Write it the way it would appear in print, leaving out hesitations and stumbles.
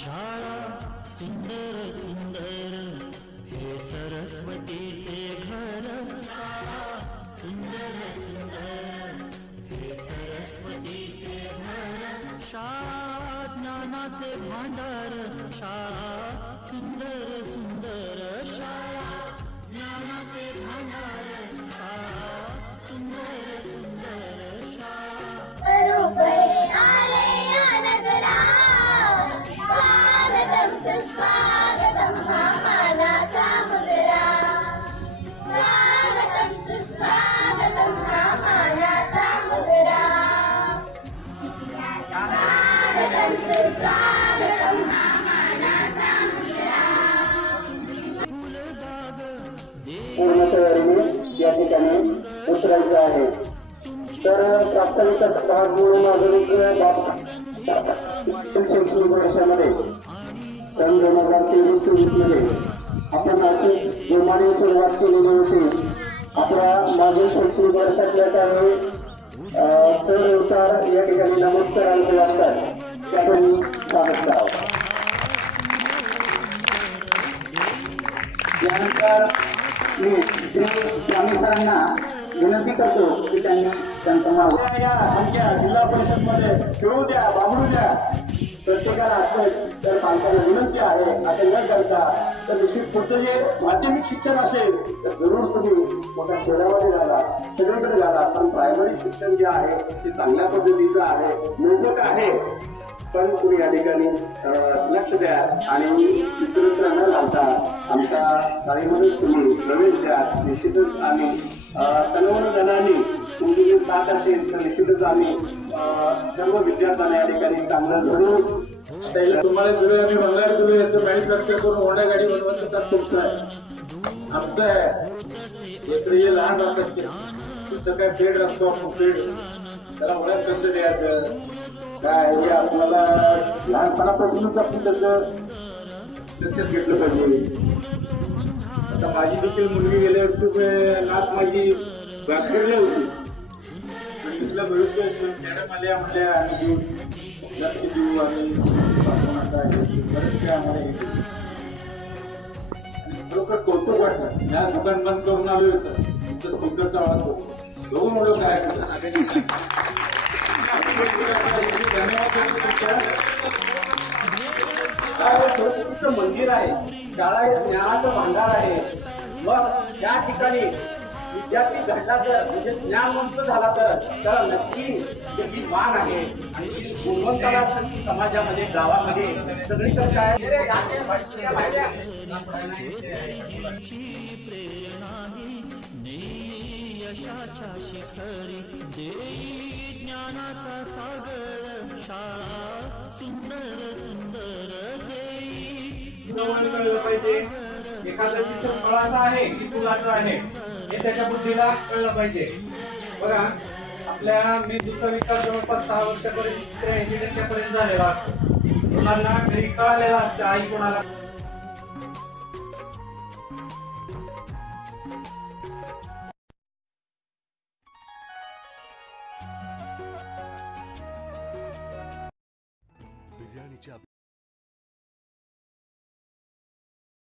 शाळा सुंदर सुंदर हे सरस्वतीचे घर शाळा सुंदर सुंदर हे सरस्वतीचे घर शाळा ज्ञानाचे भांडार शाळा सुंदर सुंदर शाळा ज्ञानाचे भांडार शाळा सुंदर सुंदर शाळा स्वागतम हा मानाचा मुजरा स्वागतम सुस्वागतम हा मानाचा मुजरा स्वागतम सुस्वागतम हा मानाचा मुजरा पूर्ण तयारीने या ठिकाणी उतरायचं आहे. तर प्रास्ताविकाचा भाग म्हणून अजून शैक्षणिक वर्षामध्ये सन 2023-24 मध्ये आपण अशी जोमाने सुरुवात केलेली होती. आपल्या मागील शैक्षणिक वर्षातल्या काही चढ उतार या ठिकाणी नमूद करायला लागतात. त्यातून स्वागत करावं. यानंतर मी श्री स्वामी सरांना विनंती करतो की त्यांनी त्यांचा आमच्या जिल्हा परिषद मध्ये खेळू द्या, बाबडू द्या. प्रत्येकाला असं जर पालकांना विनंती आहे असं न करता तर निश्चित पुढचं जे माध्यमिक शिक्षण असेल तर जरूर तुम्ही मोठ्या शहरामध्ये झाला, सगळीकडे झाला. पण प्रायमरी शिक्षण जे आहे ते चांगल्या पद्धतीचं आहे, मोफत आहे. पण तुम्ही या ठिकाणी लक्ष द्या आणि इतरत्र न घालता आमच्या शाळेमध्ये तुम्ही प्रवेश द्या. निश्चितच आम्ही तनवनधनाने तुमची जी साथ असेल तर निश्चितच आम्ही सर्व विद्यार्थ्यांना या ठिकाणी चांगलं घडवून तुम्हाला दिलोय. आम्ही बंगाल दिलोय याचं मॅन्युफॅक्चर करून होंडा गाडी बनवायचं तर तुमचं आहे, आमचं आहे. इकडे जे लहान राहतात ते तुमचं काय पेड असतो, आपण पेड त्याला ओळख कसं द्यायचं काय हे आपल्याला लहानपणापासूनच आपण त्याचं लक्षात घेतलं पाहिजे. आता माझी देखील मुलगी गेल्या वर्षी नात माझी बाहेर होती आणि तिथला बरोबर मॅडम आल्या म्हणल्या आम्ही लक्ष देऊ आणि बरेच काय आम्हाला खरोखर कौतुक वाटलं. या दुकान बंद करून आलो होतं तुमचं स्पीकरचा आवाज होतो बघून एवढं काय सरस्वतीचं मंदिर आहे, शाळा ज्ञानाचं भांडार आहे. मग त्या ठिकाणी विद्यार्थी घडला तर म्हणजे ज्ञानवंत झाला तर त्याला नक्की त्याची मान आहे आणि ती गुणवंताला समाजामध्ये गावामध्ये सगळीकडे काय यशाच्या शिखरी देई ज्ञानाचा सागर शाळा सुंदर सुंदर देई. कळलं पाहिजे एखादं चित्र फळाचं आहे की फुलाचं आहे हे त्याच्या बुद्धीला कळलं पाहिजे. बघा आपल्या मेंदूचा विकास जवळपास 6 वर्षापर्यंत 80% झालेला असतो. मुलांना घरी कळालेला असतं आई कोणाला